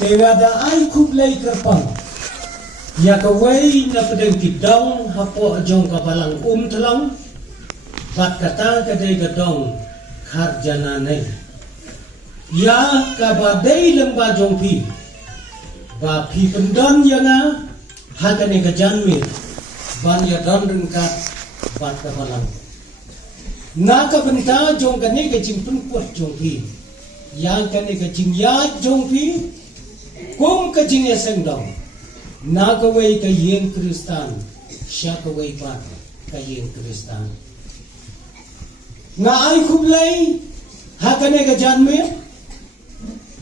Tengada ai kublai kerpang. Ya kawai na pedang kidong hapo jong kabalang telang. Bat kata kadai gadong karjananai. Ya kabadai lembah jong pi. Ba pi pendon yanga hakane kajanmir. Ban ya don rengkat bat kabalang. Na kabenta jong kane kacing penkuat jong pi. Yang kane kacing ya jong pi. Kum kacing eseng dong. Na kawai kayen Kristan, siya kawai pat kayen Kristan. Nga ay kublay, hakane ka janme,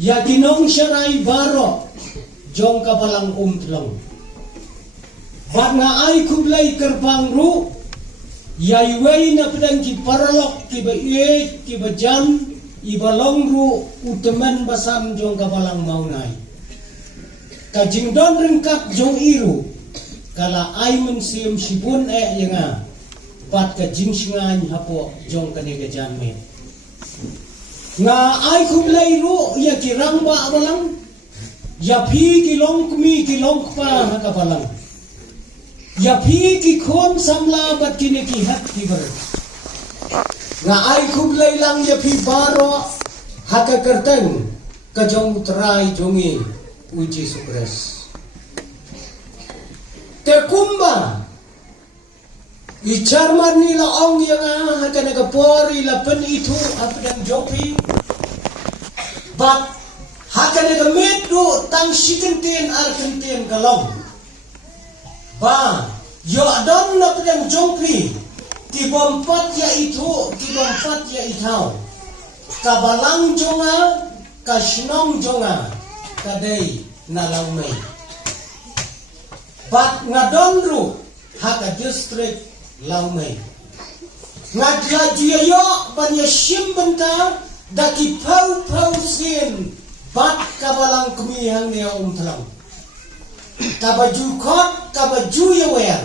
yakinong siyaray baro, jong kabalang umtlong. Bat nga ay kublay kerpang ru, yayway na pedang ki paralok, kiba iye, kiba jam, ibalong ru, uteman basam jong kabalang maunay. Kajing don rengkat jong iru kala ay mensium sibun yanga pat kajing singan hapo jong kanega janme nga ay kublay ru ya kirang ba balang ya pi kilong kumi kilong pa hakabalang ya pi ki kon samla bat kiniki hat kibar nga ay kublay lang ya pi baro hakakerteng kajong utray jongi Uji Sukres Terkumba Icharman nila ong yang akan nagapori lapan itu apdang jopi But Hakan nagamit do tang sikentin alkentin galong Ba Yo adon na pedang jopi Kibompat ya itu Kibompat ya itaw Kabalang jonga Kasinong jonga kadai nalaumay bat ngadonru haka district laumay ngadlajuyo banya simbenta daki pau sin bat kabalang kumihang niya umtalang kabaju kot kabaju yawer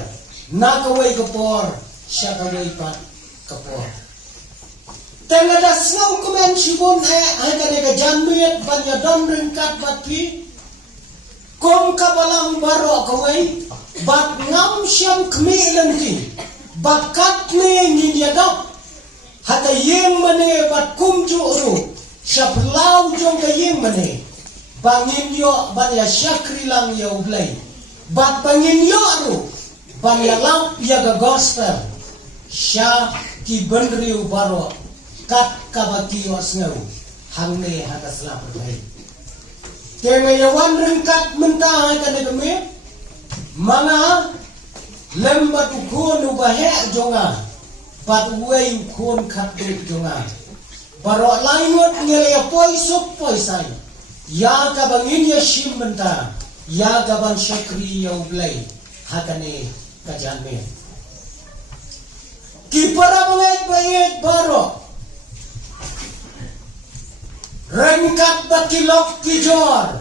nakaway kapor siya kaway pat kapor Tengah dah snow komen sibun hanya nega janmit banyak don ringkat batpi kom kabalang baro kawai bat ngam siam kmi lenti bakat ne nginya dok hata yeng mane bat kumju ru syaplau jong ka yeng mane bangin yo banyak syakri lang ya ublay bat bangin yo ru banyak lamp ya ga gospel sya ki benriu baro kat kabaki wasngau hangne hatas la perbai kemayawan rengkat mentah kan deme mana lembat ukun ubahe jonga pat uai ukun kat jonga baro lainut ngele poi sup poi sai ya kabangin ya shim mentah ya gaban syakri ya ublai hakane kajanme kipara banget baro Rengkat bakilok kijor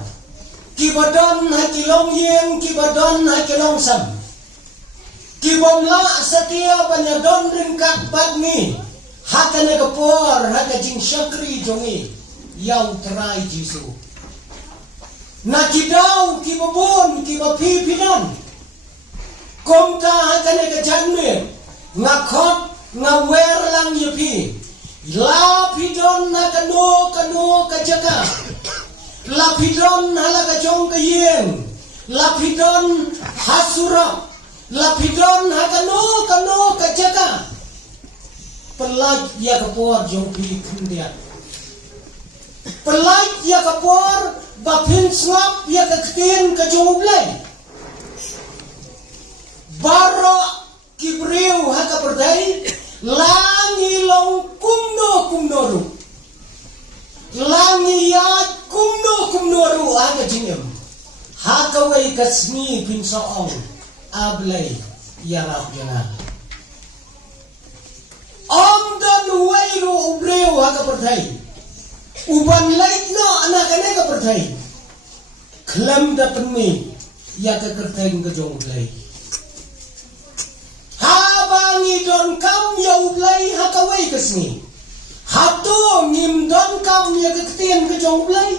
Kibadon hakilong yeng Kibadon hakilong sam Kibomla setia banyadon rengkat batmi Hakane kapor Hakajing syakri jongi Yau terai jisu Nakidau kibabon Kibapipinan Komta hakane kajanme Ngakot ngawer lang yepi Lapidon na kano kajaka Lapidon halaga jong kayeng Lapidon hasura Lapidon hakano kajaka Pelaj ya kapor jong pilih kendiat Pelaj ya kapor Bapin swap ya keketin ke jong ublay Baro kibriu haka berdai Langi long kumno ru Langi ya kumno ru aga jingem Hakaway kasmi pinsoong Ablay yarap yana Om dan way ru ubreo haka pertai Uban lait no anak ka pertai Klam da penmi Ya kekertai ngejong ublay Habangi don kam ya ublay hakaway kasmi Hato ngim don kam ya keketin ke jong ublay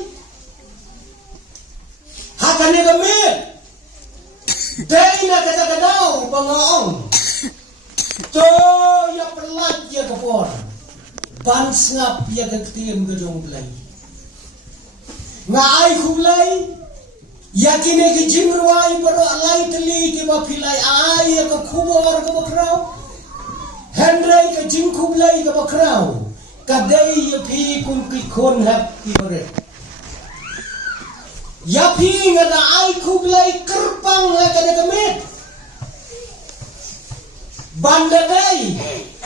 Hakane gamit. Day na kata-kataw bangaong. To ya pelat ya kapor. Bans ngap ya kagtiem gajong blay. Nga ay kulay. Yakine ki jinruai pero alay tali ki mapilay ay ka kubor ka bakraw. Henry ka jingkublay ka bakraw. Kaday yapi kung klikon hap ibare. Yapi nga na ay kublay kerpang nga kadagamit. Bandaday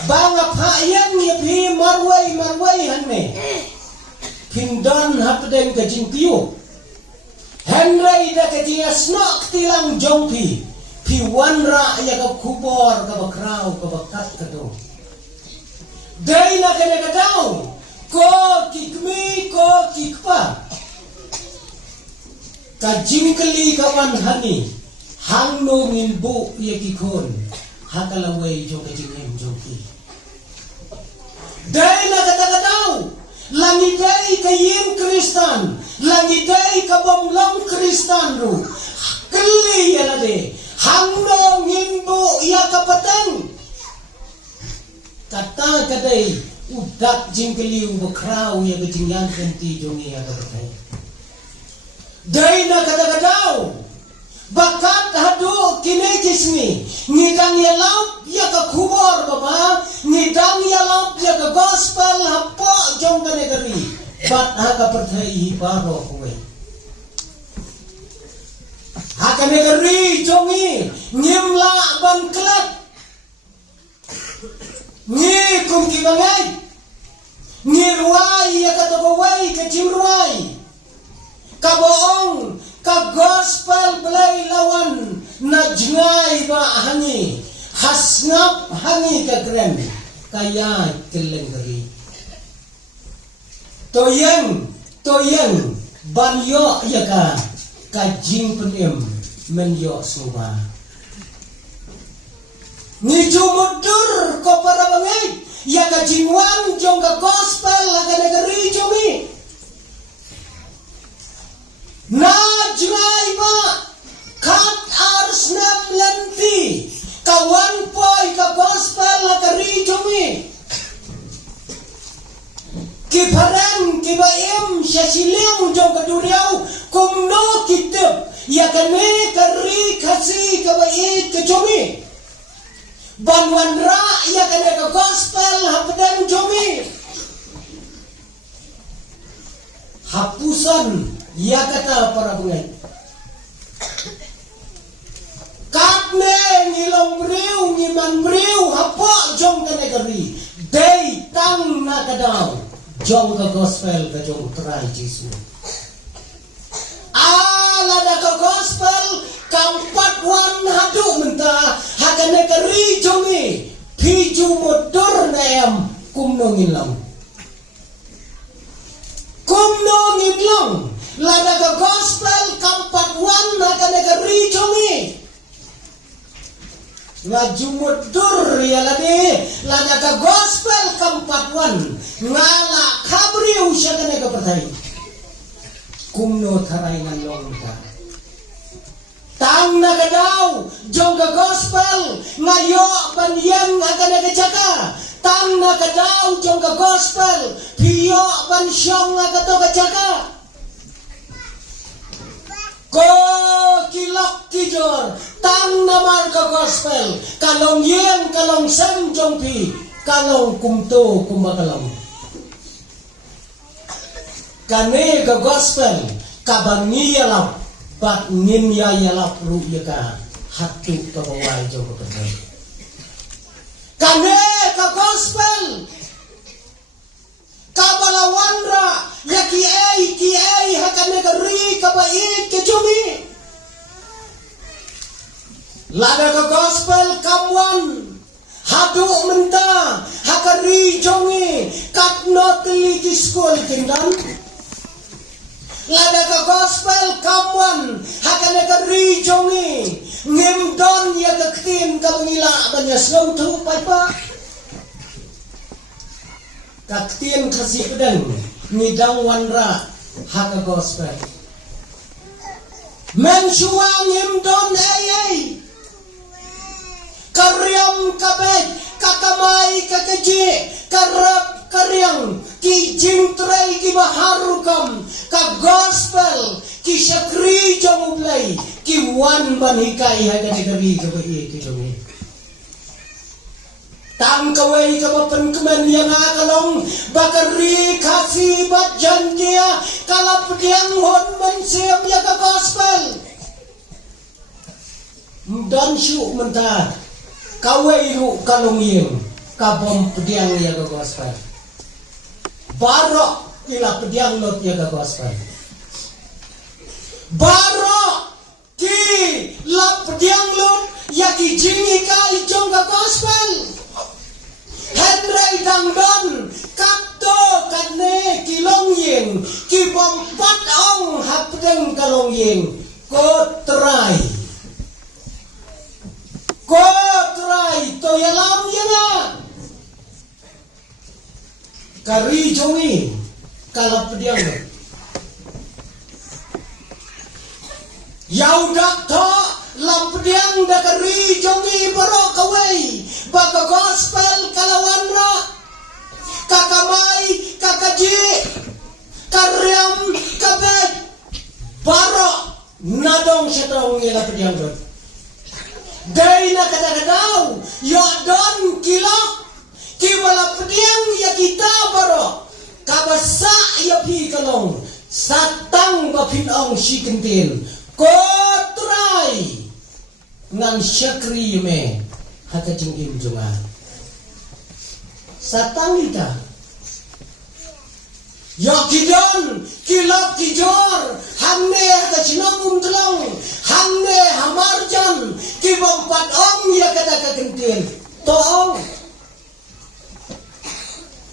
banga payan yapi marway hanme. Pindan hapdeng ka jingtiyo. Henry da kajia snok tilang jongpi. Piwanra ya ka kubor ka bakraw ka bakat ka do. Day na kadagadaw. Ko kikmi ko kikpa. Kajingkali kawan hani. Hangno ngilbo ya kikon. Hakalaway jong kajingem jongki. Day na kadagadaw. Langiday kayim Kristan, langiday kabomlong Kristan ru, keli yalade, hangno ngimbo ya kapatang. Kata kadai udak jingkeli ubakraw ya kejingyan kenti jongi ya kapatang. Day na kadagadaw, bakat hadu kinejismi, ngidang yalap ya kakubor baba, ngidang yalap ya ka gospel hapo jong ka negeri, bat haka perthai baro kuwe. Haka negeri jongi, ngimla bangklat, ngi kum kibangay, ngirway ya katagaway kajimruay, kaboong, ka gospel belai lawan na jengay ba hangi hasngap hangi ka krem kaya kelengkeri toyeng banyo ya ka jing penem menyo suba ni jumudur ko para bangai ya ka jingwan jong ka gospel la ka negeri jomi na jengay ba kat arsnam lenti kawan poy ka gospel la kari jomi kiparan kibaim syasiling jong kaduriau kumno kitab ya kane kari kasi kabai ke jomi banwan ra ya kane ka gospel hapdan jomi hapusan ya kata para bungai. Katne ngilong briu ngiman briu hapo jong ka negeri. Day tang nakadaw jong ka gospel ka jong try Jesu. Alada ka gospel kampat wan hadu menta haka negeri jongi piju motor na em kumno ngilang. Kumno ngilang. Lada ka gospel kampat wan na ka negeri jongi. Ngaju mudur ya lade. Lada ka gospel kampat wan ngala kabriu siya ka nega pertai. Kumno taray ng longta. Tang na ka daw jong ka gospel ngayo banyang ka nega jaka. Tang na ka daw jong ka gospel piyo bansyong ka to ka jaka. Ko kilok kijor tang namar ka gospel kalong yen kalong sem jongpi kalong kumto kumakalong kane ka gospel kabangi yalap bat ngin ya yalap ru ya ka hatu ka bawai jong ka kane ka gospel kabalawanra ya ki ai hakane ka ri ka bai ke jumi lada ka gospel kamwan hadu menta hakari jongi katno tili ki school kindan lada ka gospel kamwan hakane ka ri jongi ngimdon ya ka ktin ka bangila banya slow tu pa kaktian kasih pedang nidang wanra haka gospel mensuang him don ay karyam kabej kakamay kakaji karap karyang ki jingtray ki maharukam ka gospel ki syakri jamublay ki wan banhikay hagadagari kabai ki dumi tam kawai kapapan kemen yang akalong bakari kasih bat janjia kalap diang hon mensiam ya ka gospel dan syuk mentah kawai ru kalong yeng kabom pediang ya ka gospel barok ila pediang lot ya ka gospel barok ki lap pediang lot ya ki jingi ka ijong ka gospel Henry dangdon kapto kane kilong yeng ki bompat ong hapdeng kalong yeng kotrai to yalam yana kari jongi kalap diang yau dak to lamp diang da kari jongi barok kawai baka gospel kalawan ra kakamay kakaji karyam kabet barok nadong syatong ila diang day na kadagadaw yo don kilok kiwala pediang ya kita baro kabasa ya pi kalong satang bapinong sikentin kotrai ngan syakri me hakajing imjunga satang ita yo kidon kilok kijor hamne kachinong umtlong hamne hamarjan kibompat ong ya kata kakentin toong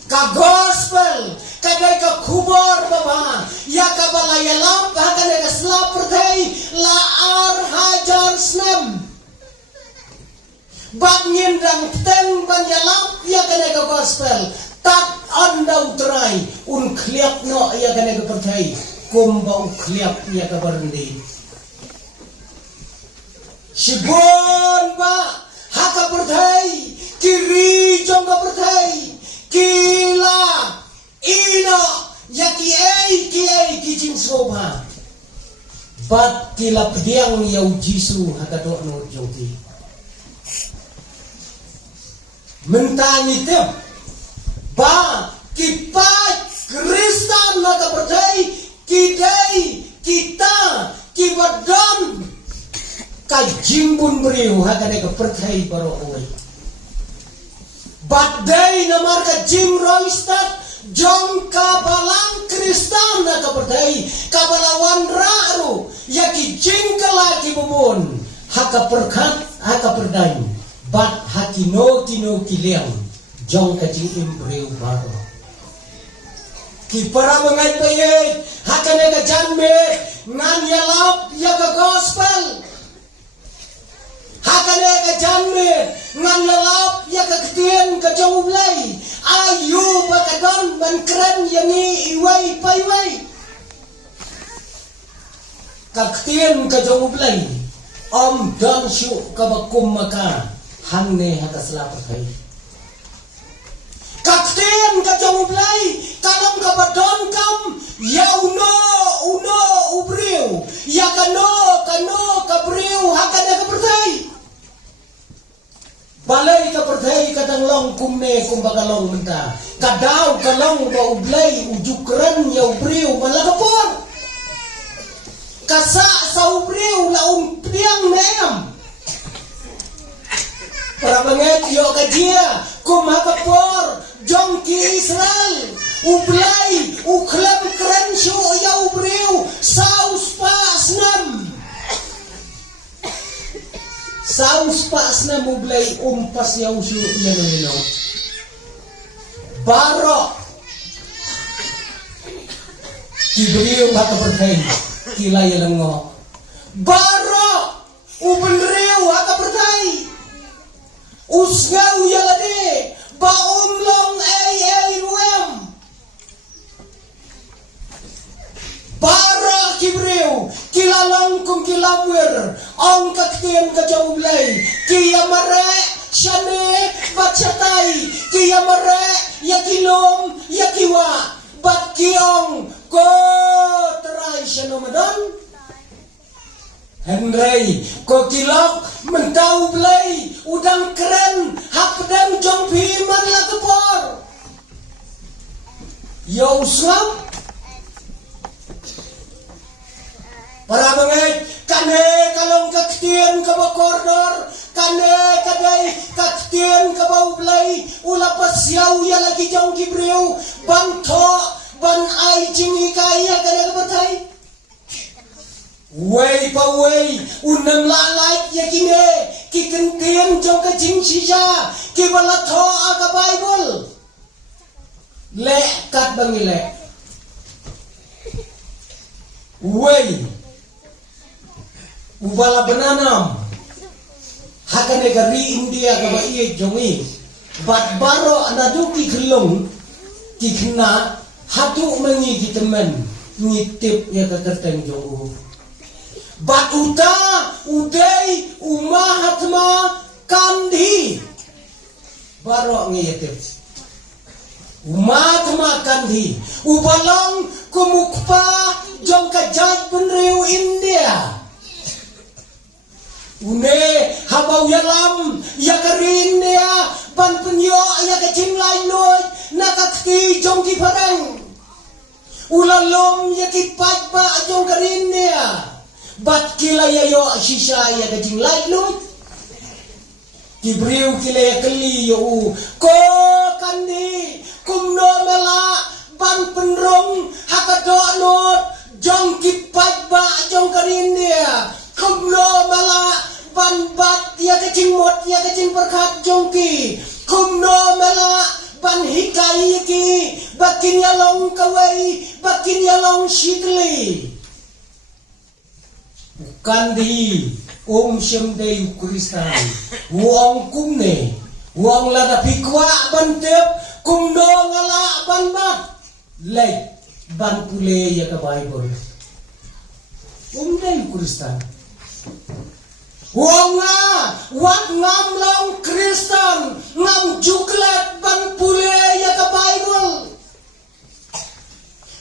ka gospel kadai ka kubor baba ya ka balaya lamp hakane ka slapertai la ar hajar snam bab ngindang teng banjalam ya kane ka gospel tak andau terai un kliap no ya kane ka pertai kumbau kliap ya ka berndi Sibon ba haka pertai kiri jong ka pertai kila ino ya ki jing soba bat kila pediang yau jisu haka do no jongti mentangi tem ba kipat Kristan haka pertai kidai kita kibadam kajimbun beriu hakane ka pertai baro oi badai namar ka jim roistat jong kabalang Kristan na ka pertai kabalawan raru yaki jing kalaki bubun haka perkat haka perdai bat hakino kino kiliang jong ka jing imbreu baro ki para mangai payet hakane ka janme ngan yalap ya ka gospel hakane ka janme ngan yalap ya ka ketien ka jaublai ayu bakadon ban keren yangi iwai paiwai ka ketien ka jaublai om dan syu ka bakum maka hangne haka slapatai kakten ka jaublai kalong ka badon kam ya uno ubriu ya kano ka briu hakane ka pertai balai ka pertai kadang long kumne kumbagalong menta kadaw kalong ba ublay ujukran ya ubriu malakapor kasa sa ubriu laung piang meam para manget yo kajia kumakapor jongki Israel ublay uklam kren syu ya ubriu saus pasnam saus pasnam ublay umpas ya usyu ya no baro kibriu haka pertai kilay lango baro ubenriu haka pertai usgau ya lade baumlong ruem para kibriu kila long kum kilawir ong kaktian ka jaublay kia mare shane bachatai kia mare yakilom yakiwa bat kiong ko terai shanomadon Henry ko kilok mentau blay udang keren hapdem jong piman la kepor yo usram para mengait kane kalong kaktian ka bakordor kane kadai kaktian ka bau blay ula pasyaw ya lagi jong kibriu banto ban ai jingi kaya kane kabatay Way pa way, unang lalait yakine, kikentian jong ka jingsisya, kibalatho aga Bible. Lekat bangile. Way, ubala benanam, hakane kari India ka ba iye jongi, bat baro anaduki kelong, kikna hatu mengi kitemen, ngitip ya kakerteng jongu. Bat uta uday umahatma kandi baro ngiyetip umahatma kandi ubalong kumukpa jong kajat penriu India une habaw yalam yakarin India ban penyo yakachimlay loy nakakti jong kiparang ulalom yakipat ba jong karin India Bat kila yayo shisha ya gajing light lut Kibriu kila ya keli yo ko kandi kumno mela ban penrong hakado not jong kipat ba jong karin dia kumno mela ban bat ya gajing mot ya gajing perkat jongki kumno mela ban hikai ki bakin yalong kawai bakin yalong shikli Kandi syemdei Kristan Wong kumne Wong lada pikwa bantep Kumdo ngala ban bat Lek ban pule ya ke Bible Dei Kristan Wong nga Wat ngam long Kristan Ngam juklet ban pule ya ke Bible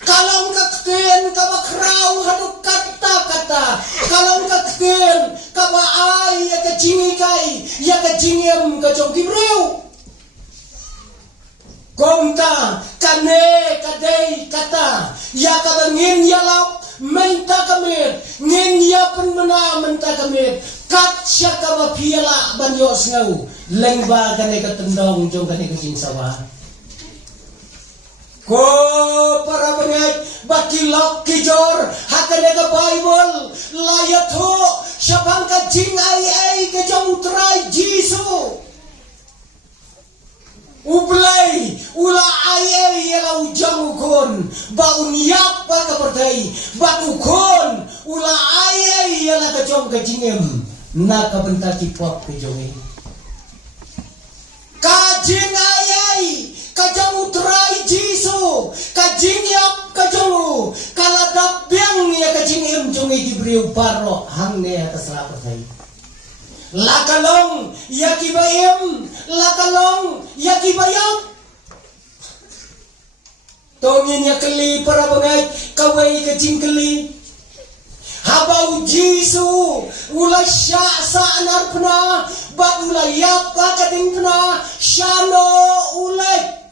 Kalong kakten kabakraw haduk kata-kata Kalong kakten kabaay ya kajingikay ya kajingem kajong kibriw Gomta kane kadey kata ya kabangin yalap menta kamit ngin ya penmena menta kamit kat siya kabapiala banyo sengaw lengba kane katendong jong kane kajing sawa Ko para pengait bakilok kijor hakane ka Bible layat ho syapang ka jing ai ka jong utray Jisu ublay ula ai yala ujang ukon ba unyap pa ka pertai ba ukon ula ai yala ka jong ka jingem na ka bentaki pop ka jongi ka jing ai kajang utray Jisu kajing yap kajong kaladap biang ya kajing im jongi gibriu baro hangne atas rapatai lakalong yakibayam lakalong yakibayam tongin ya keli para bangay kaway kajing keli habau Jisu ulay siya sa anarpna bat ulay yap kading pna syano ulay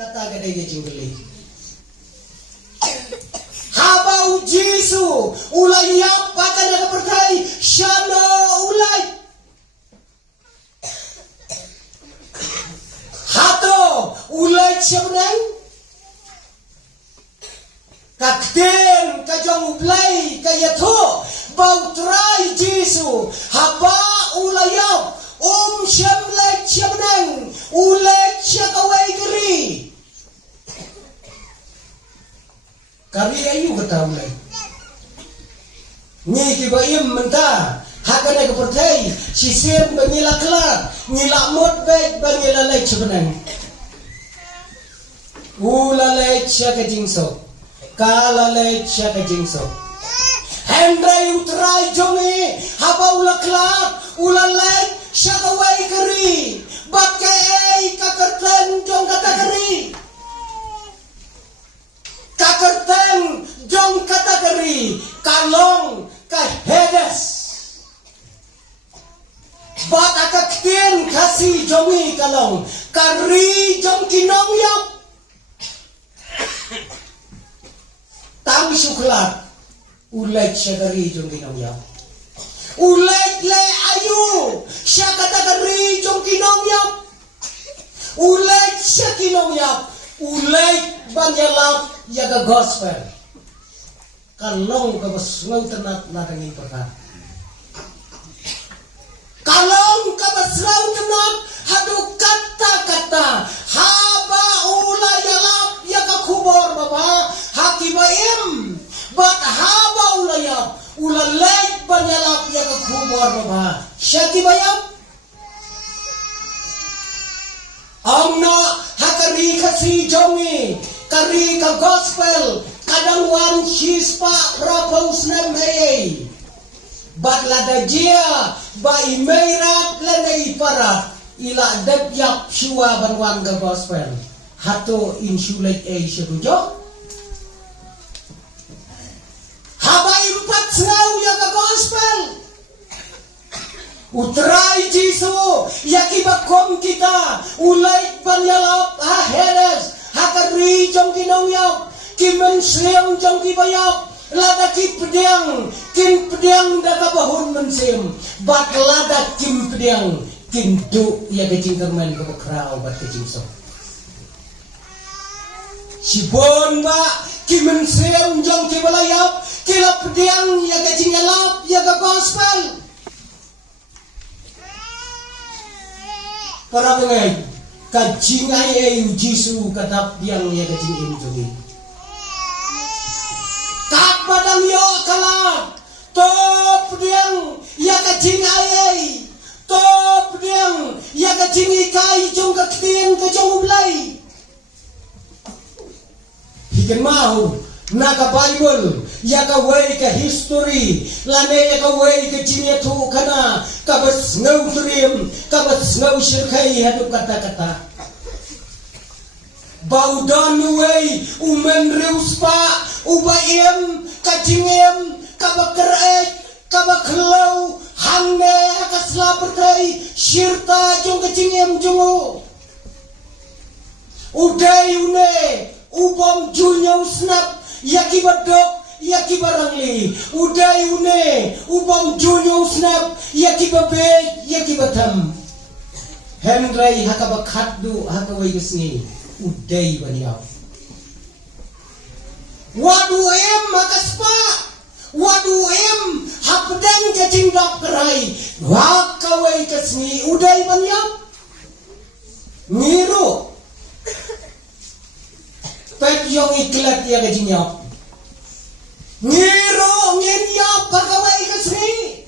kata gadai dia jinggeli habau Jisu ulay yap pakai ada pertai syano ulay hato ulay siapnang kakten kajong ublay kayato bau trai Jisu haba ulay yap syamlay siapnang ulay siakaway geri Kami ayu ketahuan. Ni kibayim mentah. Hakana kepercayai. Sisir bangila kelar. Ngila mot baik bangila laik sebenang. Ula laik siya ka jingso. Kala laik siya ka jingso. Hendrai utrai jongi haba ula klap ula lek syakawai keri bakai kakerten jong kata keri kakerten jong kata keri kalong kahedes bat akaktin kasih jongi kalong kari jong kinong yop tang syuklat ulek syakari jong kinong yap ulek le ayu syakatagari jong kinong yap ulek syakinong yap ulek banyalap yaga gospel kalong kabas ngau tenat ladangin perkat kalong kabas ngau tenat hadu kata-kata haba ula yalap yaga kubor baba hakibayim bat haba ulayap ulalek banyalap ya ke kubur baba syaki bayap amna hakari kasi jongi kari ka gospel kadang wan shispa propose na may bat lada jia ba imeirat lada iparat ila dep yap shua banwan ka gospel hato insulate syujo haba impat ngau ya ka gospel utrai jisu yakiba kom kita ulai panyalap aheres hakari jong kinong yap kimen sriam jong kibayap lada ki pedang kin pedang da kabahun mensim bat lada kim pedang kin du ya kecing kermen ka bakrao bat kecing so sibon ba kimen sriam jong kibalayap kila pedang ya kecing yalap ya ka gospel para pengai kajingai ayu jisu katap yang ya kecing im jogi kap badang yo kalat top pedang ya kecing ai top pedang ya kecing ikai jong kaktiang ke jong ublai hiken mau naka Bible ya ka way ka history lane ya ka way ka jinya tu kana ka bas ngau trim ka bas ngau shirkai hadu kata-kata baudan way umen reuspa ubaim ka jingem ka bakrek ka baklau hangne ka slapertai shirta jong ka jingem jongo uday une ubom julnya usnap yaki badok yaki barangli uday une ubam junyo snap yaki babe yaki batam hendrai hakaba khaddu hakawai gesni uday baniau wadu em makaspa wadu em hapdang kacing dap kerai hakawai kesni uday baniau miru pet yong iklat ya gajinya ngiro ngenyap pagawai kasri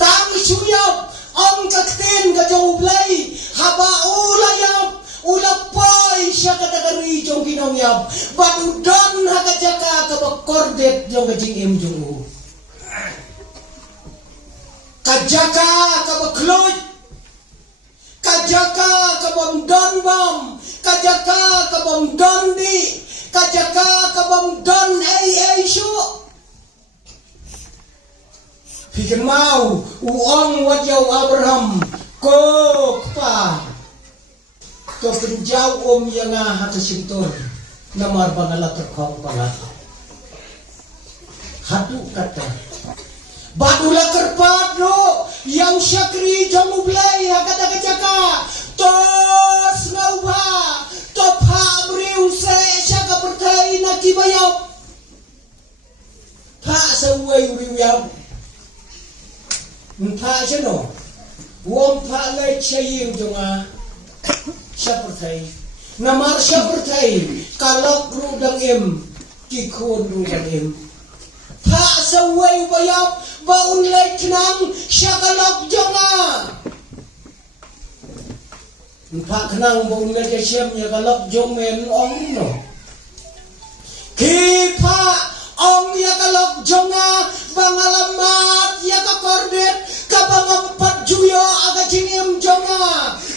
tang suyap om kakten gajong ublay haba ulayap ulapay siya katagari jong kinongyap badudon hakajaka kabakordet jong gajing im jong u kajaka kabakloy kajaka kabam donbam kajaka kabam dondi kajaka kabam don ay shu hiken mau uong wadyaw Abraham ko pa to pinjaw yang hakasinton namar bangalat terkong bangat hadu kata badula kerpado yang syakri jamublay hakata kajaka tos ngauba top habriu se syaka pertai na kibayap pa sa way uriwiyap pa siya no wong pa lay chayiw jonga siya pertai namar siya pertai kalok rudang im kikon rudang im pa sa way bayap baun lay kinang siya kalok jonga pa kenang bong na jesem ya kalok jong men ong no ki pa ong ya kalok jonga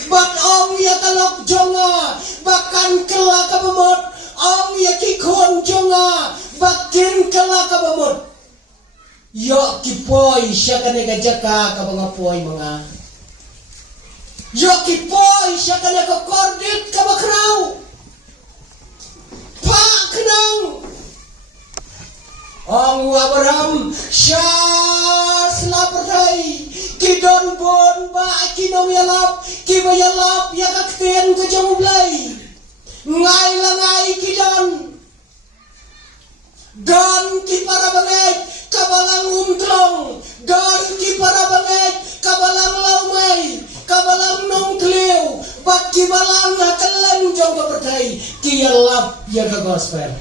Bat ong ya kalok jonga bahkan kelak kabemot. Ong ya kikon jonga bakin kelak kabemot. Yo kipoy siya kanega jaka kabangapoi mga. Yo kipoy siya kanega kordit kabakraw. Pa kenang. Ang Abraham siya selapertai kidon bon ba kinong yalap kibayalap yakakten ke jomblay ngai langai kidon don ki para bangay kabalang umtlong don ki para bangay kabalang laumay kabalang nong kliw bak kibalang hakalan jong kapertai ki yalap yaga gospel.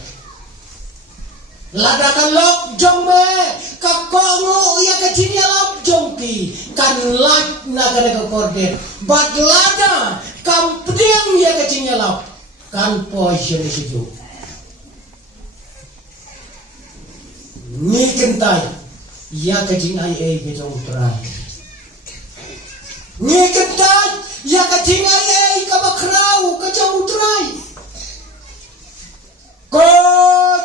Ladakan lok jong me kakongo ya kecini alap jongki kan lak nagara kekorden bat lada kam pedang ya kecini alap kan poisyon isitu ni kentai ya kecini ai bejong terai ni kentai ya kecini ai kabakrau kejong terai ko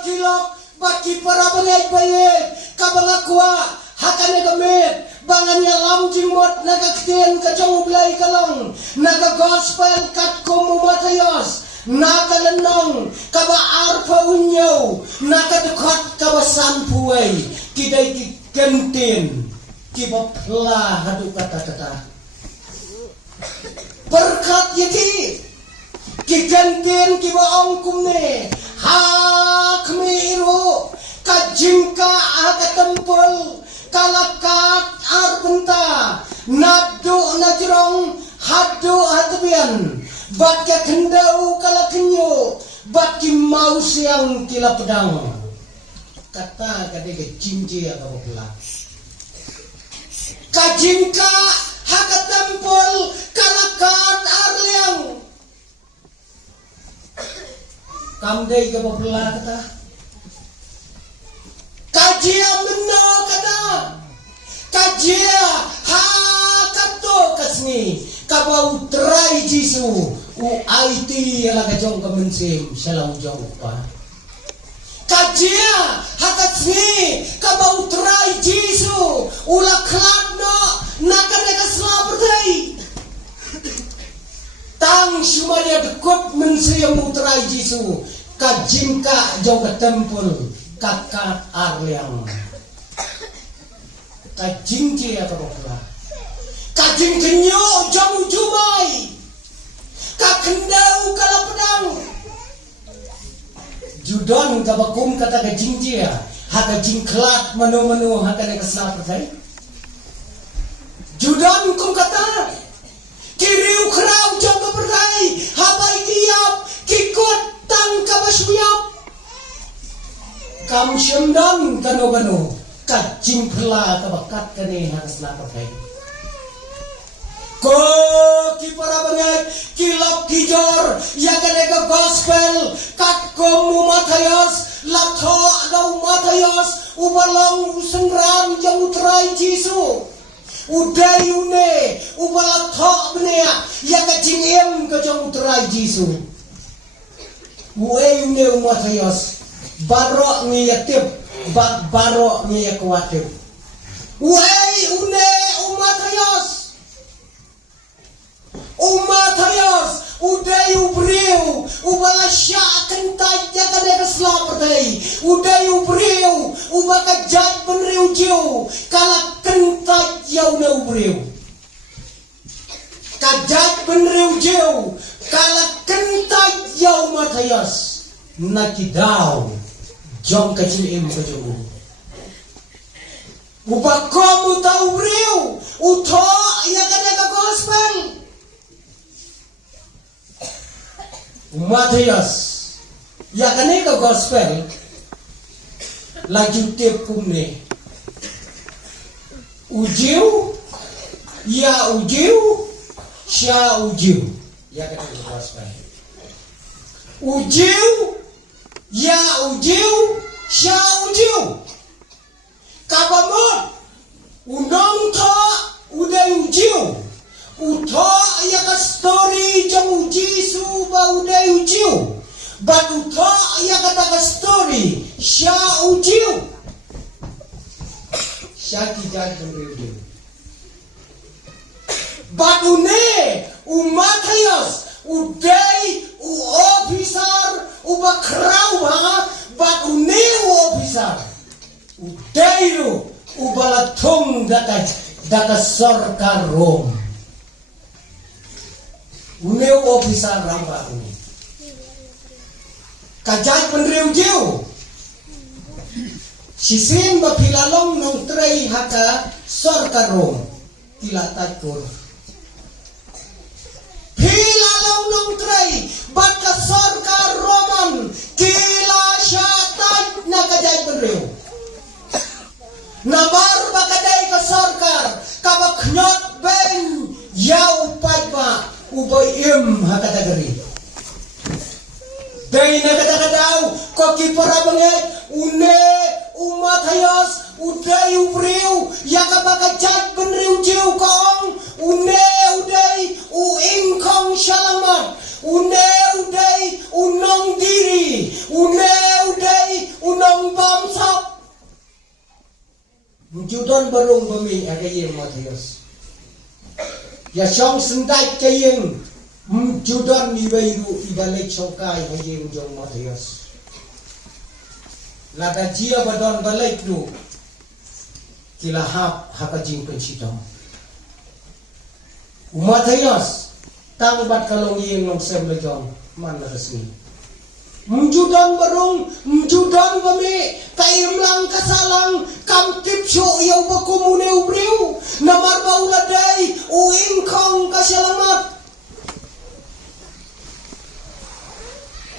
kilok baki para bangay bayet kabangakwa hakane gamit banganya lamjing mot nagakten kacang ublay kalong naga gospel kat kumumatayos nakalanong kaba arpa unyaw nakadukot kaba sampuay kiday kikentin kibapla hadu kata-kata berkat yaki kikentin kibaong kumne hakmiru kajingka hakatempul kalakat arbenta nadu najrong hadu hatabian batke kendau kalakenyo batki mau siang kila pedang kata kadege jinji atau pula kajingka hakatempul kalakat arliang kamdai ke bapela kata kajia mena kata kajia ha kato kasni kabau terai jisu u IT ala kajong kemensim salau jong pa kajia hakasni kabau terai jisu ula kladno nakaneka slapertai tang shumaya dekut mensiam utrai jisu kajingka jauh ke tempel kakak arliang kajingki atau apa kajing kenyo jamu jumai kakendau kala pedang judon kabakum kata kajingki ya haka jingklat menu haka ne kesal pertai judon kum kata kiriu kerau jam kepertai habai kiap kikut tang kabasuyap kam syemdan kano kajing pela kabakat kane harus lapakai ko ki para banget kilap kijor ya kane ke gospel kat komu matayos latho adau matayos ubalong usengran yang utrai jisu udai une ubala thok bnea ya kajing em kajong utrai jisu uai une umatayos barok ni yatib barok ni yakwatib uai une umatayos udai ubriu ubala syak kentaj jakade keslapertai udai ubriu ubaka jat benriu jiu kala kentaj yau na ubriu kajat benriu jiu kala kentaj yau matayos nakidau jom kecil im kejauh ubakomu tau ubriu uto yakade ke gospel Matias ya kane ka gospel laju tip kumne ujiu ya ujiu sya ujiu ya kane ka gospel ujiu ya ujiu sya ujiu kabamot unong to udai ujiu uto ya kasto syaki jaj penriu. Badune umatayos udai u officer ubakrau ha badune u officer udai ru ubalatung daka sarkar rom une officer ramba ini kajaj penriu jiu sisin bapilalong nong tray haka sarkar rom ilatat kur Hilalong nong tray baka sarkar Roman kila syatan na kajay penriu nabar bakaday ka sarkar kabaknyot ben yaw pagma ubayim hakatagari day na katagadaw koki para banget une umatayos uday ubriu yakabakajat penriu jiu kong une uday uingkong syalamat une uday unong diri une uday unong bamsap Judon barung bumi agayeng Matius ya syong sendat kayeng judon ibairu ibalik sokai agayeng jong Matius lada jia badon balik tu kilahap hakajing pensitong Matius tangbat kalong iyeng long semlejong mana resmi Mjudan barung, mjudan bami, kaimlang kasalang, kamtip syo yaw bakumune ubriu, namar bauladay, uingkong kasyalamat.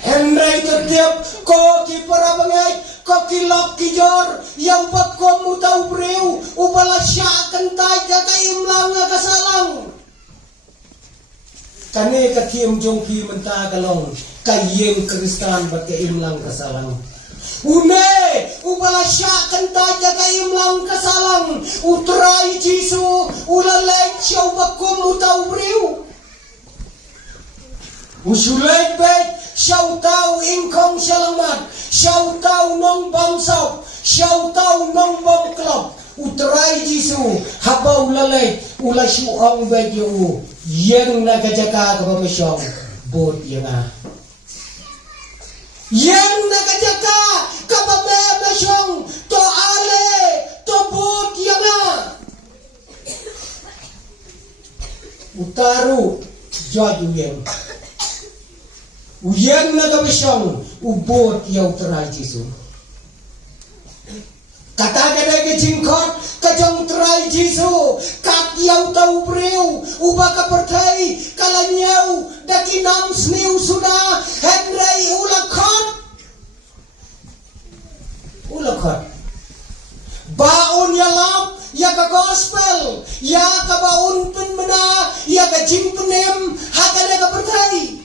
Henry tertiap, ko ki para bangay, ko kilok kijor, yaw bakumutaw ubriu, upala siya kantay ka kaimlang kasalang. Kani kakiem jong ki menta kalong kayeng kristan bat kaimlang kasalang une upala sya kanta ja kaimlang kasalang utrai jisu ulalek syau bakum utau briu usulek bet syau tau ingkong syalamat syau tau nong bangsap syau tau nong bangklop utrai jisu habau lalek ula syuang bet yu yang nakajaka kapamasyong bot yang yang nakajaka kapamasyong to ale to bot yang utaru jaju yang nakamasyong ubot yaw terai jisu kata kada ke jingkot kajong terai jisu kat yaw tau breu uba kapertai kalanyau daki nam sniu sudah henry ulakot baun yalap ya ka gospel ya ka baun penmena ya ka jingpenem hakada kapertai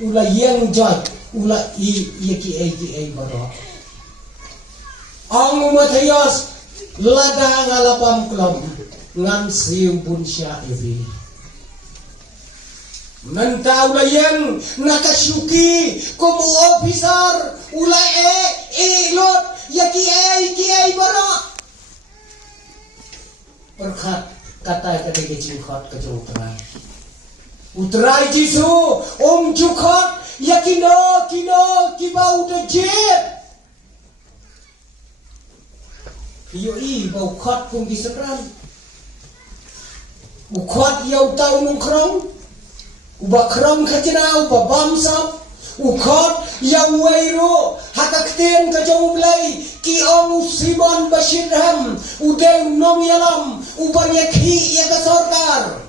ula yang jot ula i ki baro ang Matius lada ngalapam klom ngan siu bun sya ibi nanta ula yang nakasyuki kumu officer ula lot ya ki baro perkat kata ke jingkot ke utrai utrai jisu jukot ya kino kibau de jet iyo bau khot kung gisakran ukhot yaw tau nung krong uba krong kajina uba bamsap ukhot yaw wairo hakakten kajong ublay ki ong Simon Bashirham udew nong yalam uba yakhi yaka sarkar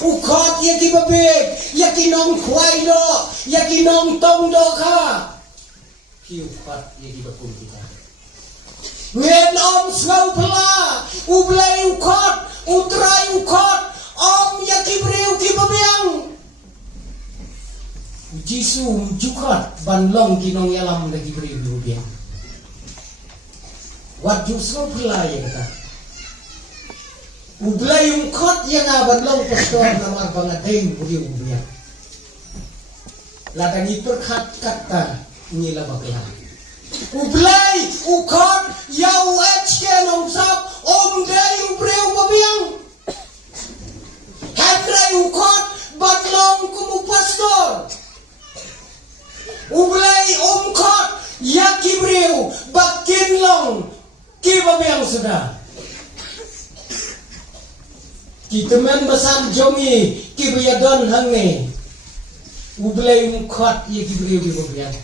ukhot yaki babeg yaki nong khwailo yaki nong tongdo ka ki ukhot yaki bakun kita Ngien om sngau pela ublay ukot utrai ukot om yaki breu ki babiang jisu jukot banlong kinong yalam lagi breu babiang wat ju sngau pela ya kata ublay ukot yang banlong pastor namar bangadeng breu babiang ladang iperkat kata ngila bakla ublay ukot yaw HK nong sap sudah. Kita men besan jongi kibiyadon hangne. Ublay mukhat ye kibriyo bibobiyan.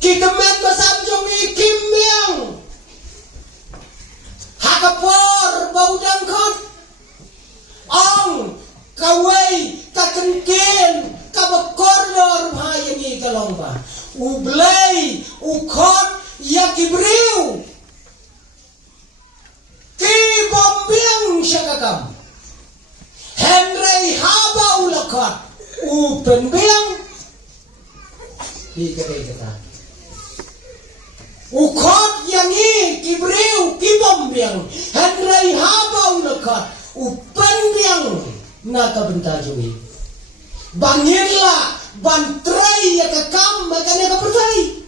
Kita men besan jongi kimyang. Hakapor baudang khot. Ong kawai kakengken kabakordor bhayangi kalongba. Ublay ukhot ya kibriyo. Ki bombiang syakakam Henry haba ulakot Upen biang Di kedai kata Ukot yang i kibriu ki bombiang Henry haba ulakot Upen biang Naka bentajungi Bangirla Bantrai ya kakam Makanya kapertai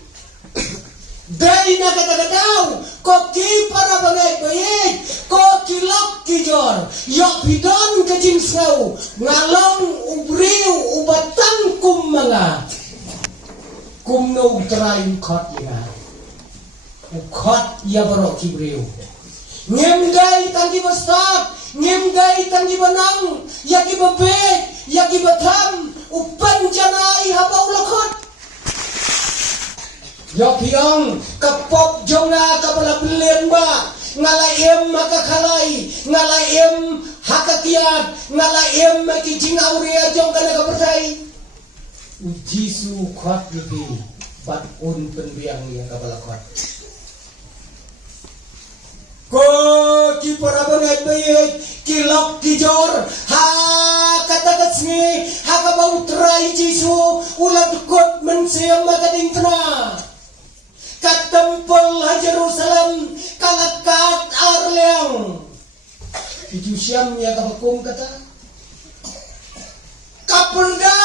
Day na kata-katao, koki para bagay-bayig, koki lok kijor, yok bidon kajimsaw, ngalong ubriw, ubatan kum mga, kumnog try ukot ya, ukot ya barok kibriw. Ngimgay tanggi bastak, ngimgay tanggi banang, yaki babek, yaki batam, upan janay habaw lakot. Yok hiang kapop jonga kapala pilihan ba ngalaim makakalai ngalaim hakakiat ngalaim makijing aurea jong kana kapertai ujisu khot libi bat un penbiang yang kapala khot ko ki para bangai bayik kilok kijor ha kata katsngi ha kabau trai jisu ulat kot mensiam makading tena kat tempel Jerusalem kalakat arleang itu siam ya kabakum kata kapurda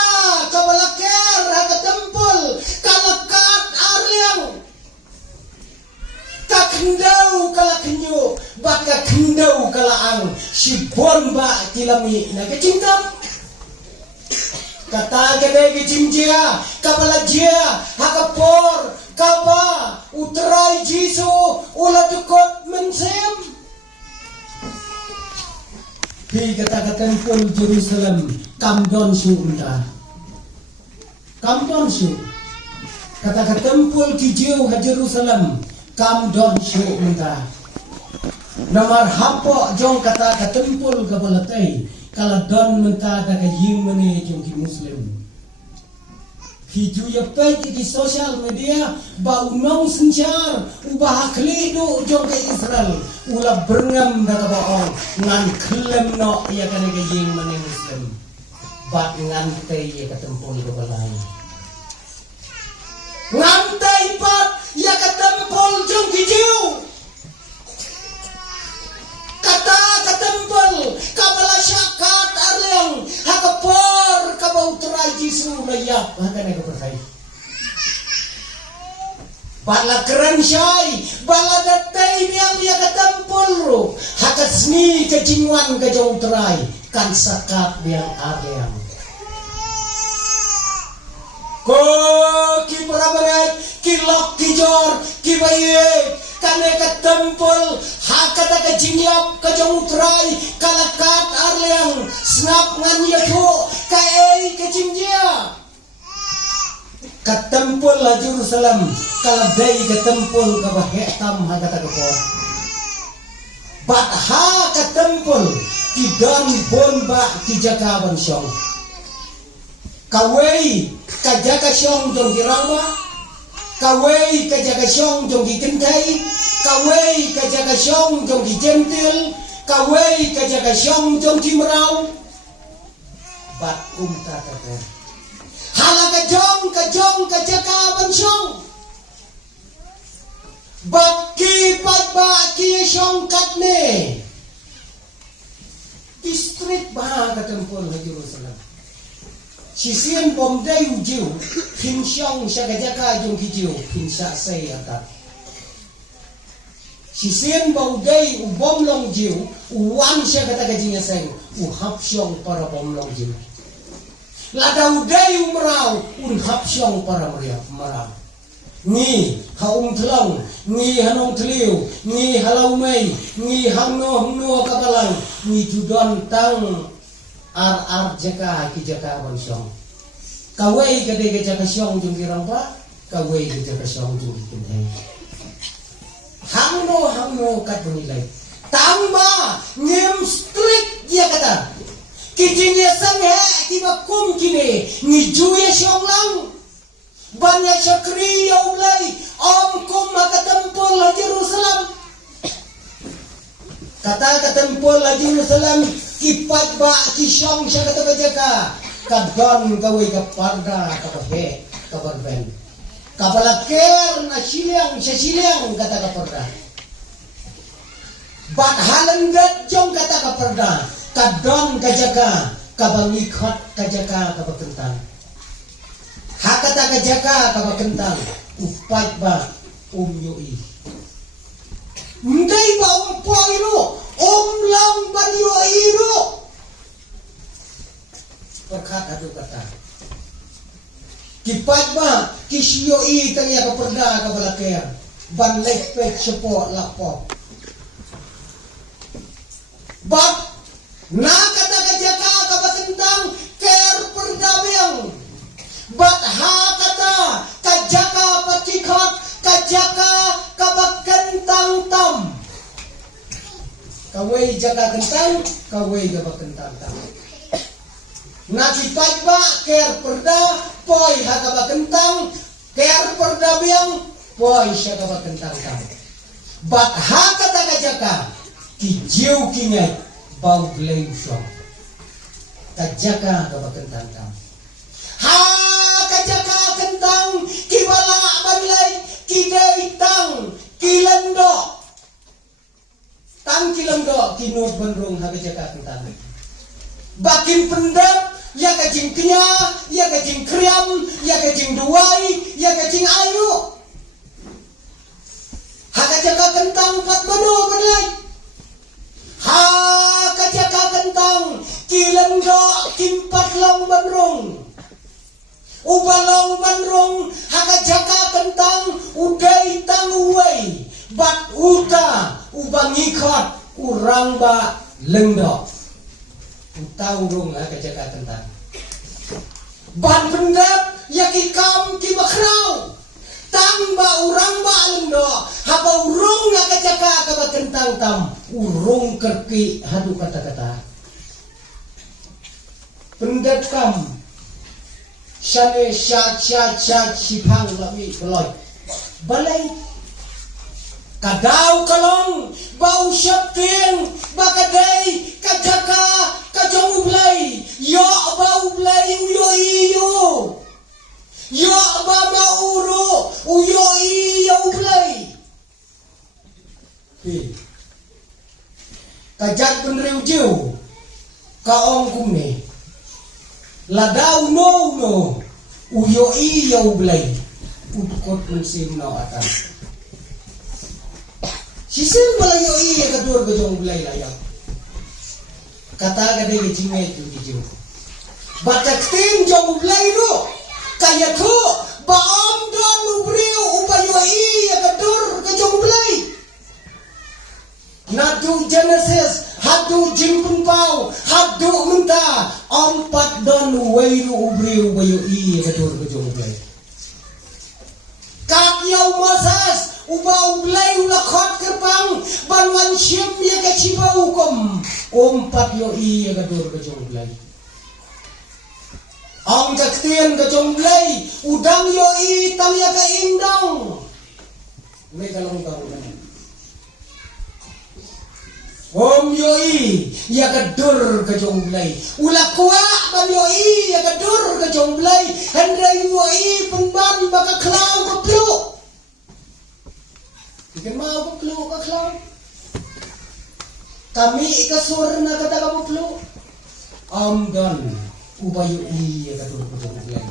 kabalaker kat tempel kalakat arleang tak hendau kala kenyo baka hendau kala ang sibon ba kilami na kecingkap kata gede kecingja kapala jia hakapor kaba utrai jisu ulah dekot mensem hi kata tempel Jerusalem kamdon su unta kamdon su kata tempel kijau Jerusalem kamdon su unta nomor hapo jong kata tempel kabalatai kala don menta daga ying mene jong ki muslim hiju ya page di sosial media bau nong sencar ubah klidu jong ke Israel ula berngam daga baong ngan klem no ya kana ke ying mane muslim bat ngan te ya katempul ke balai ngan te pat ya katempul jong hiju kata katempul kabala syakat arleng hakapor kabau terai jisu layap hakana ke pertai bala keren syai bala datai yang dia katempul ro hakasni kejingwan ke jauh terai kan sakat yang arleng ko ki parabaret kilok kijor kibaye kane ka tempel hakata ka jingyap ka jongutray kalakat arleng snap ngan yato ka ei ka jingjia ka tempel la Jerusalem kalagay ka tempel ka bahetam hakata ka po bat ha ka tempel tidan bomba tijakaban syong kawei kajaka syong jong dirangwa kawei kajaga syong jong di kentai kawei kajaga syong jong di jentil kawei kajaga syong jong di merau bat tata hala kajong kajaga ban syong bat ki pat ba ki syong katne distrik bah katempul Jerusalem sisian bom day ujiu hin syong syakajaka jong kijiu hin sya say atat sisian bom day ubom long jiu uwan syakata kajinya say uhap syong para bom long jiu lada uday umrau unhap syong para merau ngi haum thlong ngi hanong thliu ngi halau mei ngi hangno kabalang ngi judon tang ar jaka ki jaka ban syong kawei ke de jaka syong jung kirang pa kawei ke jaka syong jung kin he hangno kat bunilai tamba ngem strict dia kata kijingnya sang he tiba kum kini ngi juye syong lang banyak syakri ya ulai om kum maka tempol la Jerusalem kata tempol la Jerusalem kipat ba kisyong siya kata bajaka kadon kawai kaparda kapahe kaparben kapalaker na siliang kata kaparda bat halendat jong kata kaparda kadon kajaka kabangikot kajaka kapakentang hakata kajaka kapakentang upat ba yoi ndai ba poi lo lang ban yoi lo perkat adu kata kipat ba kisyoi tanya kaperda kabalaker ban lepek sepo lapo bab na kata kajaka kapakentang ker perdabiang bat ha kata kajaka patikot kajaka kabakentang tam kawai jaka kentang kawai kabakentang tam na kipat ba ker perda poi ha kabakentang ker perdabiang poi sya kabakentang tam bat ha kata kajaka kijiu kingai bau belai usong kajaka kabakentang tam ha kajaka kentang kibala balai kidai tang kilendo tang kilendo kinur bandrung ha kajaka kentang bakin pendap ya kajing kenya ya kajing kriam ya kajing duai ya kajing ayu ha kajaka kentang pat bano balai ha kajaka kentang kilendo kimpat long bandrung ubalong bandrung hakajaka kentang udai tanguwai bat uta ubangikot urang ba lengdo utau rung hakajaka kentang ban pendap yakikam kibakrau tamba urang ba lengdo haba urung hakajaka kaba kentang tam urung kerki hadu kata-kata pendap kam Shane shat sipang lami beloy balai kadau kalong bau syapting bakadai kajaka kajong ublay yo bau ublay uyo iyo yo ba mauro uyo iyo ublay kajak penriu jiu kaong kumne ladau no uyo iyo blay utkot mensim no atan sisil balayo iya kadur gajong blay layang kata gade gijingai tu gijing batak tim jong blay no kaya to baam don ubriu ubayo iya kadur gajong blay nadu Genesis hadu jimpun pau hadu menta empat don wairu ubriu bayo iya kadur gajong blay kakyau Moses ubau blay ulakot kerbang banwan syim ya kacipa hukum empat yo iya kadur gajong blay ang kaktian gajong blay udang yo i tang ya ka indang may kalong karunan Om yoi ya kadur ke jomblay ulak kuwa ban yoi ya kadur ke jomblay hendrai yoi penban baka klau ke peluk ikan mau ke peluk ke klau kami ikasur na kata kamu peluk Om don ubah yoi ya kadur ke jomblay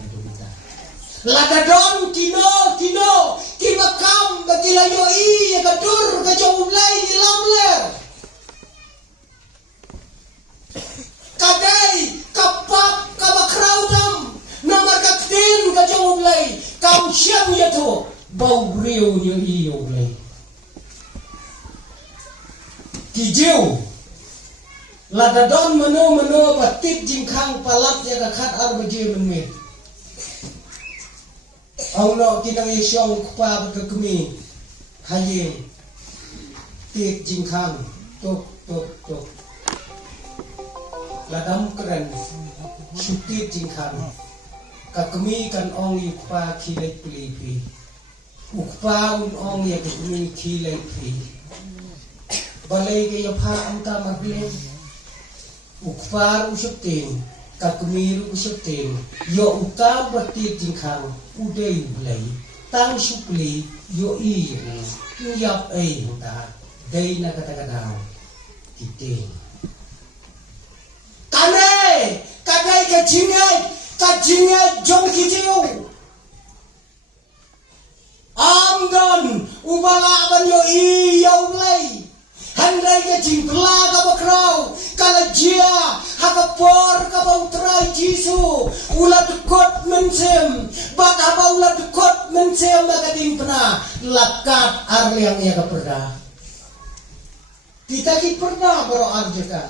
lada don kino kibakam bakila yoi ya kadur ke jomblay di lamler kadai kapap kabakrautam namar kaktin kajong ulay kam siyam yato Kijau ladadon meno batit jingkang palat ya kakat arbaje menme Allah kinang isyong kupa berkekemi haye tit jingkang tok ladam keren syutit jingkang kakemi kan ong kupa kilek pelipi ukpa ong ya kekemi kilek pi balai ke yapha amta marble ukpar usuptin kakmir usuptin yo uta batit jingkang udai ulai tang supli yo i yap ai ta dai na kata kita kane kadai ke jingai jong kijeu amdan ubala ban yo i yo ulai handai ke jingla ka bakrau kala jia hakapor ka bautrai jisu ulat kot mensem bat apa ulat kot mensem makating pena lakat arliang ya kaperda kita ki perda baro arjeka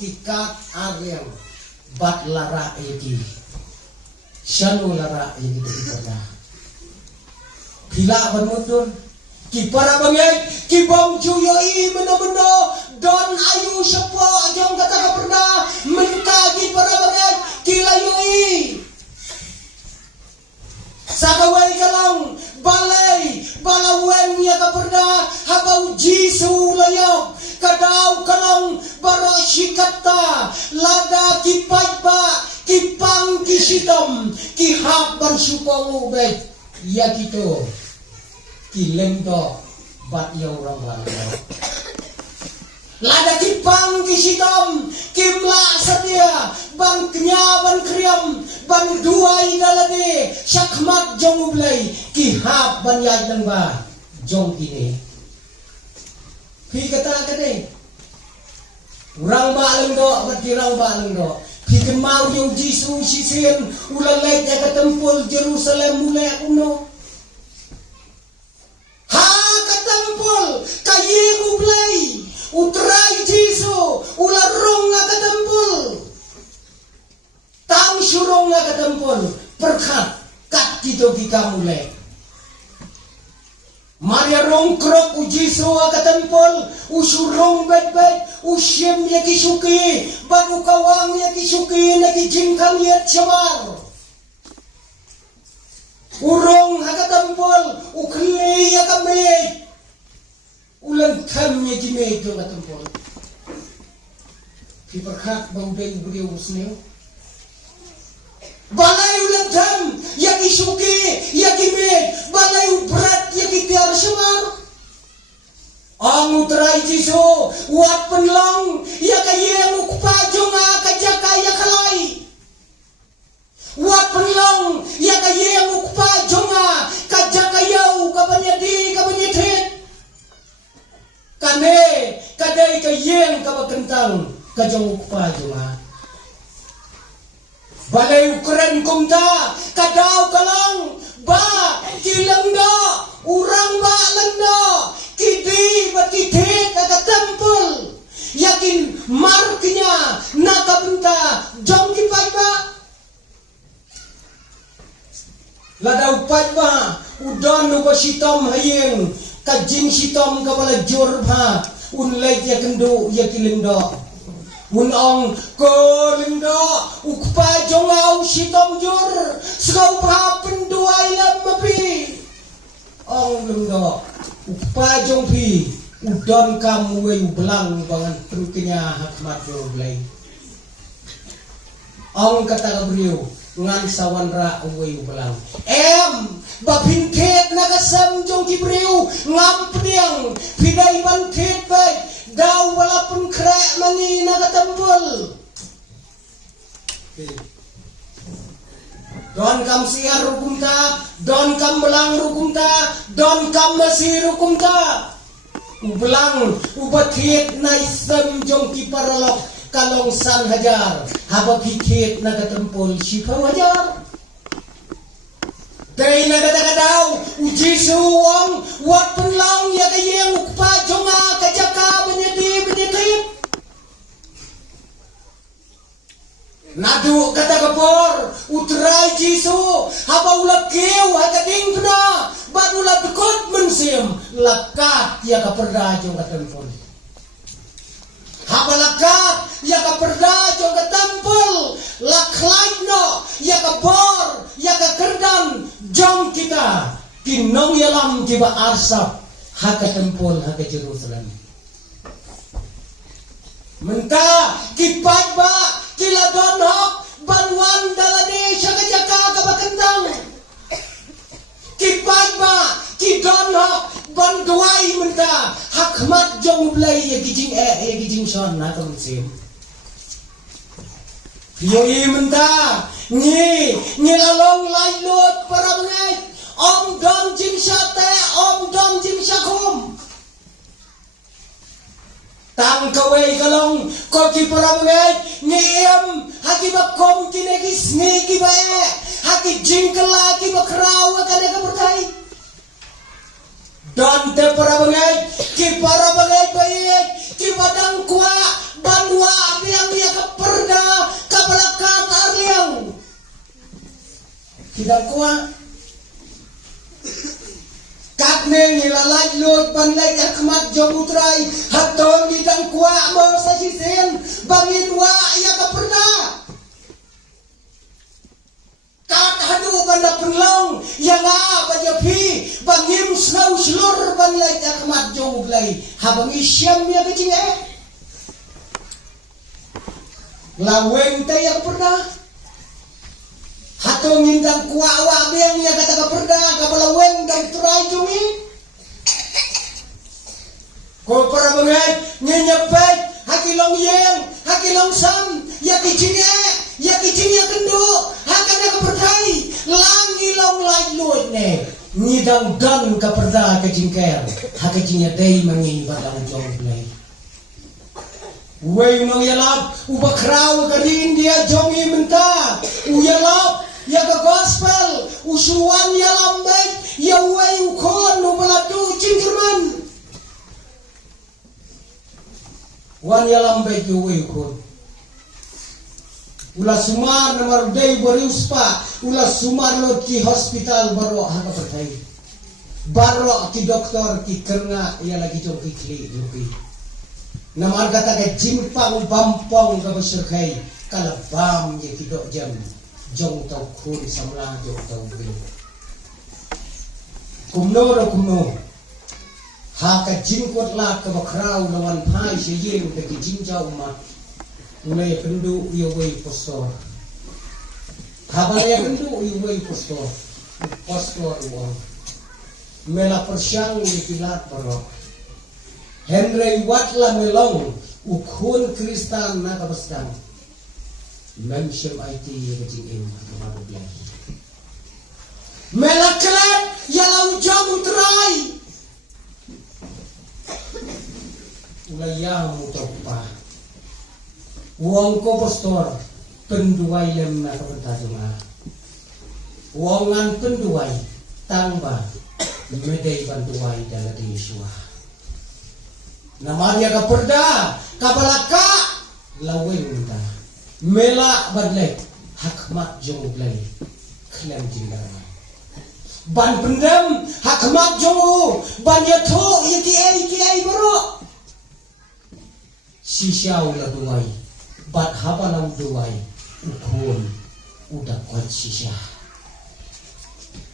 tikat arliang bat lara edi syanu lara edi perda bila bermutur ki para bangay ki bom juyoi benda-benda don ayu sepo jong kata pernah menkagi para bangay ki layoi sakawai kalang balawen ya ka pernah habau jisu layok kadau kalang bara shikata lada ki paiba ki pang ki sitom ki haban supong ubet ya gitu kilem do bat ya orang lain lada kipang kisitom kimla sedia ban kenya ban kriam ban duai dalade syakmat jong ublai kihap ban yaj nang ba jong kini pi kata kade urang ba leng do bat kirang ba leng do pi kemau jong jisu sisien ulalai ya katempul Jerusalem mulai kuno kayi ublay utray jisu ularong nga katampul tang surong nga katampul perkat kat kito kikamulay Maria rong krok u jisu nga katampul usurong bet usyem ya kisuki baru kawang ya kisuki na kijingkang yat syamar urong nga katampul ukli ya kamay ulang kamnya jime itu katampol kiperkat bangdai beliau usneu balai ulang kam yaki suki yaki me balai berat yaki tiar semar ang utrai jisu wat penlong yaka yeng ukpa jonga kajaka yakalai wat penlong yaka yeng ukpa jonga kajaka yau kabanyadi kabanyethet kane kadai ka yeng ka bakentang ka jong ukpa jonga balai ukren kumta kadau kalang ba kilang do urang ba lang do kidi batithet ka tempel yakin marknya nakabenta jong kipai ba ladau pai ba udon no basitom hayeng kajing sitom kabala jor bha unlai ya kendo ya kilendo unong ko lindo ukpa jongau sitom jor skau bha penduai lam mapi ong lindo ukpa jong pi udon kamu we belang bangan truknya hakmat yo blai ong kata beliau ngan sawanra uwe belang bapinket nakasam jong kibriu ngam pediang pidai bantet baik daw walaupun krak mani nakatambul don kam siar rukumta don kam belang rukumta don kam masih rukumta ubelang ubatit na isam jong kiparalok kalong san hajar haba pikit na katempol sipa hajar day na kadakadaw uji suwang wat penlang ya kayeng ukpa jonga kajaka benyedi ya ka perda jong ka tempel. Habalakat ya ka perda jong ka tempel. Laklaino ya ka bor ya ka kerdan jong kita. Kinong yalam tiba arsap haka tempel haka Jerusalem. Menta kipat ba kila donok banwan dalade syaka jaka ka bakendang. Kipat ba ki donok banduai menta hakmat jong blai ya gijing son na ka musim. Yoi menta ni lalong lai lut para mengai om dom jim syate om dom jim syakum. Tang kawai kalong koki para mengai niem haki bakom kinegi snegi bae haki jingkela ki bakrau kada ka berkai. Dan te para mengai ki para mengai bae ki badang kwa banwa biang ya ka perda ka balakat arliang. Tidak kwa Katne nilalaj lut banlay akmat jong utray haton gidang kwa mo sa sisin bangin wa ya ka perda. Kat hadu banda penglong yang bajapi bangim snow slur banlay akmat jong uglay habang isyam ya kecing laweng tay ya ka perda. Hatong indang kuawa biang ya kata ka perda ka balaweng dan turai jungi. Ko para mengat nyenyepet hakilong yeng hakilong sam ya kicing ya kendu hakana ka perdai langi long lai lut ne ngidang dan ka perda ka jingker hakicinya dei mangi badang jong blai. Wei mang yalap ubakrau ka din dia jongi menta uyalap ya ka gospel usuan ya lambek ya wei ukon ubelatu cingkerman wan ya lambek ya wei ukon ulah sumar nomor day beriuspa ulah sumar lo ki hospital baro haka pertai baro ki doktor ki kerna ya lagi jong ki kli lupi namar kata ka jimpang bampong ka beserkai kalabam ya ki dok jam jong tau kun samla jong tau bin kumno haka jingkot la ka bakrau lawan pai seyeng de jingjau ma ulai pendu yowei postor habale pendu yowei postor uang mela persyang ni pilat barok Henry Watla melong ukun kristan na kabastang Mensyam IT ya kecing em kemana biar. Melaklat ya lau jamu terai. Ulaya mutopa. Wong ko pastor penduai lem na kapentajunga. Wongan penduai tangba medai bantuai dalam Yesua. Namanya kaperda kabalaka laweng minta. Mela badlek hakmat jong blai klem jingara ban pendam hakmat jong ban yato iki bro sisiau la duai bat habalam duai ukun udah kuat sisa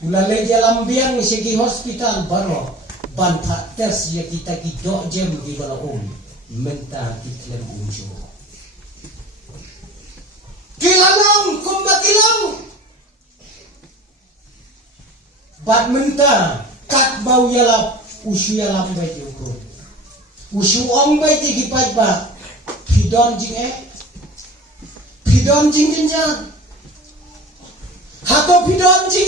ulale jalan biang segi hospital baro ban tak tes ya kita kidok jem di balaum menta diklem unjo kilalong kumbakilang bat menta kat bau yalap usu yalap baik ukur usu ong baik dikipat ba pidon jing jenjang hato pidon jing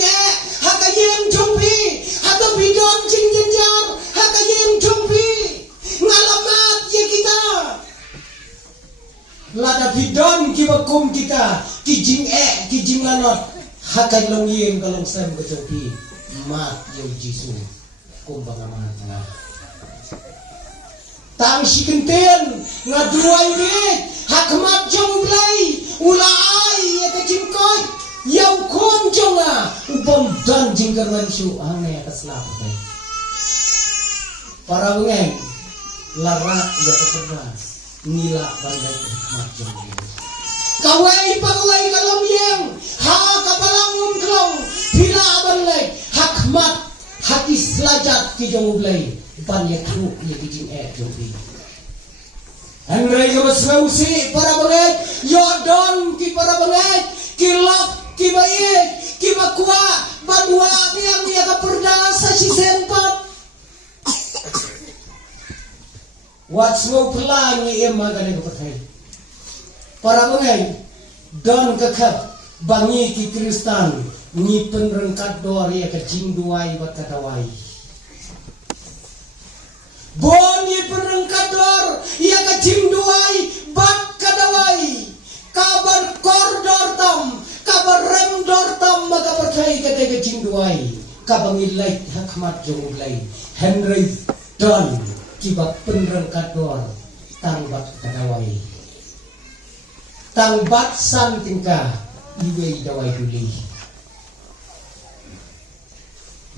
haka yem jumpi hato pidon jing jenjang haka yem jumpi ngalamat ya kita lada bidon kibakum kita kijing lanot hakan long yeng kalong sem kecopi mat yo jisu kumbang amat tang si kenten ngaduai dit hakmat jong blai ulai ya kecingkoi yau kon jonga ubom dan jingkar mansu ane atas lapai para wengeng lara ya keperna nila bandai hikmat jong kawai pawai kalam yang ha kapalangum kelong hila bandai hikmat hati selajat ki jong ublai ban ya kru ya kijing jong bi Andrei Yosausi para banget Yodon ki para banget kilap ki baik ki bakwa banwa yang dia kaperdasa si sempat what's no plan ni emma gane kepercayaan para banget don kekap bangi ki Kristan ni penrengkat dor ya kecing duai bat katawai Boni perengkador ia kecing duai bat kadawai kabar kordor tam kabar remdor tam maka percaya kata kecing duai kabangilai hikmat jongulai Henry Don kibat perengkador tang bat kadawai tang bat santingka iwe dawai duli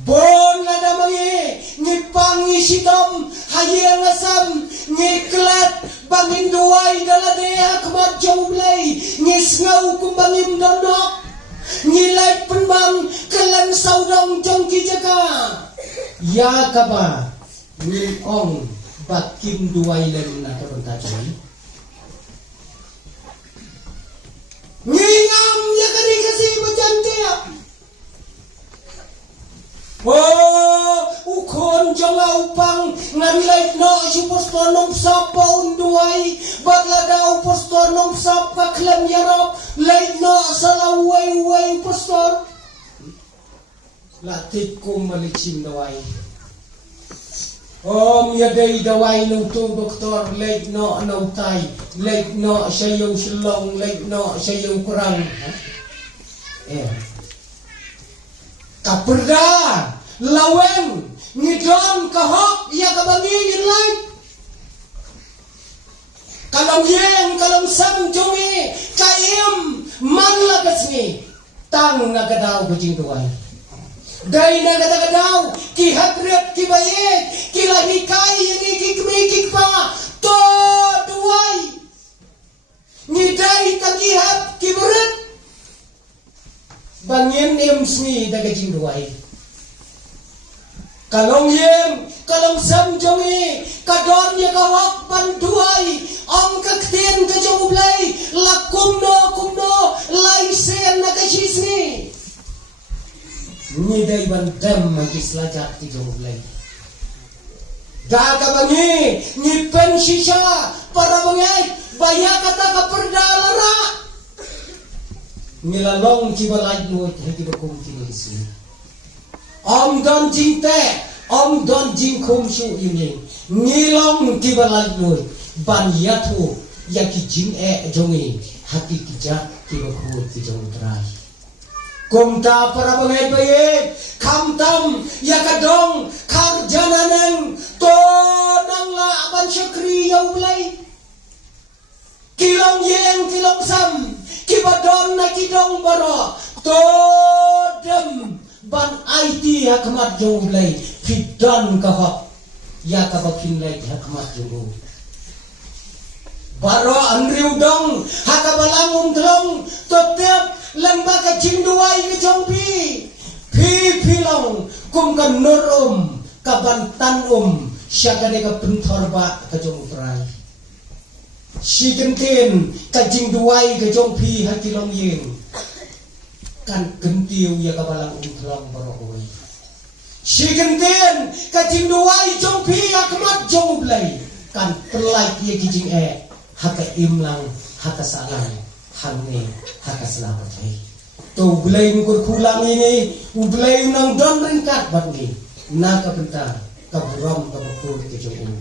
Bon lada mangi ngipangi sitom hayang asam ngiklat bangin duai daladea kemat jaublay ngisngau kumbangim dondok ngilai penbang kelan saudong jongki jaka ya kaba ngingong bakim duai len atau bentajai ngingam ya kani kasih berjantia ukon jonga upang nganlay no suppostor nong sapa unduay baglada upostor nong sapa klem yarap lay no salaway upostor latik kum malicim daway yaday daway nung tu doktor lay no nautay lay no sayaw silong lay no sayaw kurang kaperda laweng ngidon kahok ia kabangin lain kalong yeng kalong sam jongi kaim man lagasni tang nagadaw bujing duay day nagadaw ki hagret ki bayek ki lahikay ini ki kmikik pa to duay ngiday tagihap ki beret bangin imsni dagajing duay kalong yem kalong sam jongi kadon ya kawak banduay om kakten ka jongublay la kumno laisen na kasisni ni day bandam magislajak ti jongublay daga bangi ni pensisya para bangay baya kata kaperdalara nilalong kibalay mo hindi ba kung kinisi om don jingte om don jing kum su ini nilong kibalay mo ban yatu yaki jing jongi hati kijak kibaku ti jong trai kumta para bangay baye kamtam yakadong karjananeng to nang la aban syakri yaulay kilong yeng kilong sam kibadon na kidong baro todem ban IT hikmat jonglay fidan kahak ya kabakin lay hikmat jonglo baro anriu dong hakabalangum thlong totep lembaga jingduai ke jongpi pilong kum kan nur kabantan syakade ka pentorba ka jongprai si genten kajing duai ke jongpi hakilong yeng kan gentiu ya kabalang thlong barokoi si genten kajing duai jongpi akmat jongblai kan pelai ye kijing haka imlang haka salang hangne haka selamat hai to bulai ngukur kulang ini bulai nang don ringkat bat ni na ka benta ka buram ka bukur ke jong